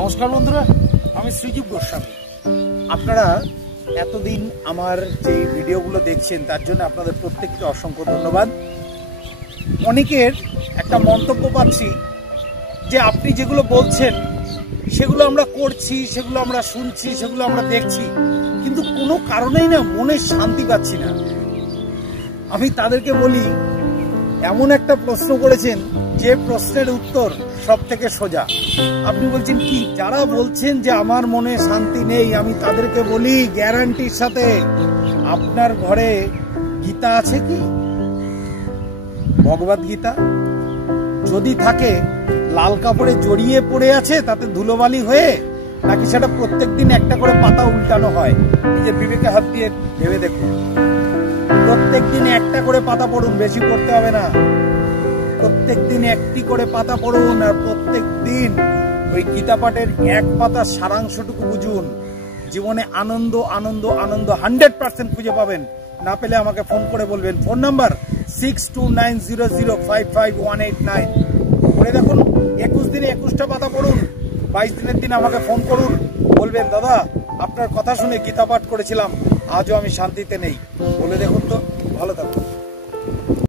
নমস্কার বন্ধুরা, আমি শ্রীজীব গোস্বামী। আপনারা এতদিন আমার যে ভিডিওগুলো দেখছেন তার জন্য আপনাদের প্রত্যেককে অসংখ্য ধন্যবাদ। অনেকের একটা মন্তব্য পাচ্ছি যে আপনি যেগুলো বলছেন সেগুলো আমরা করছি, সেগুলো আমরা শুনছি, সেগুলো আমরা দেখছি, কিন্তু কোনো কারণেই না মনে শান্তি পাচ্ছি না। আমি তাদেরকে বলি, এমন একটা প্রশ্ন করেছেন যে প্রশ্নের উত্তর সব থেকে সোজা। আপনি বলছেন কি? যারা বলছেন যে আমার মনে শান্তি নেই, আমি তাদেরকে বলি গ্যারান্টির সাথে, আপনার ঘরে গীতা আছে কি? ভগবত গীতা যদি থাকে, লাল কাপড়ে জড়িয়ে পড়ে আছে তাতে ধুলোবালি হয়ে, নাকি সেটা প্রত্যেকদিন একটা করে পাতা উল্টানো হয়? নিজের বিবেকে হাত দিয়ে ভেবে দেখুন। প্রত্যেক দিন একটা করে পাতা পড়ুন, বেশি পড়তে হবে না। প্রত্যেক দিন একটি করে পাতা পড়ুন, আর প্রত্যেক দিন ওই গীতা পাঠের এক পাতার সারাংশটুকু বুঝুন। জীবনে আনন্দ আনন্দ আনন্দ 100% খুঁজে পাবেন। না পেলে আমাকে ফোন করে বলবেন। Phone number 6290055189। করে দেখুন, 21 দিনে 21টা পাতা পড়ুন। 22 দিনের দিন আমাকে ফোন করুন, বলবেন দাদা আপনার কথা শুনে গীতা পাঠ করেছিলাম, আজও আমি শান্তিতে নেই। বলে দেখুন তো। ভালো থাকুন।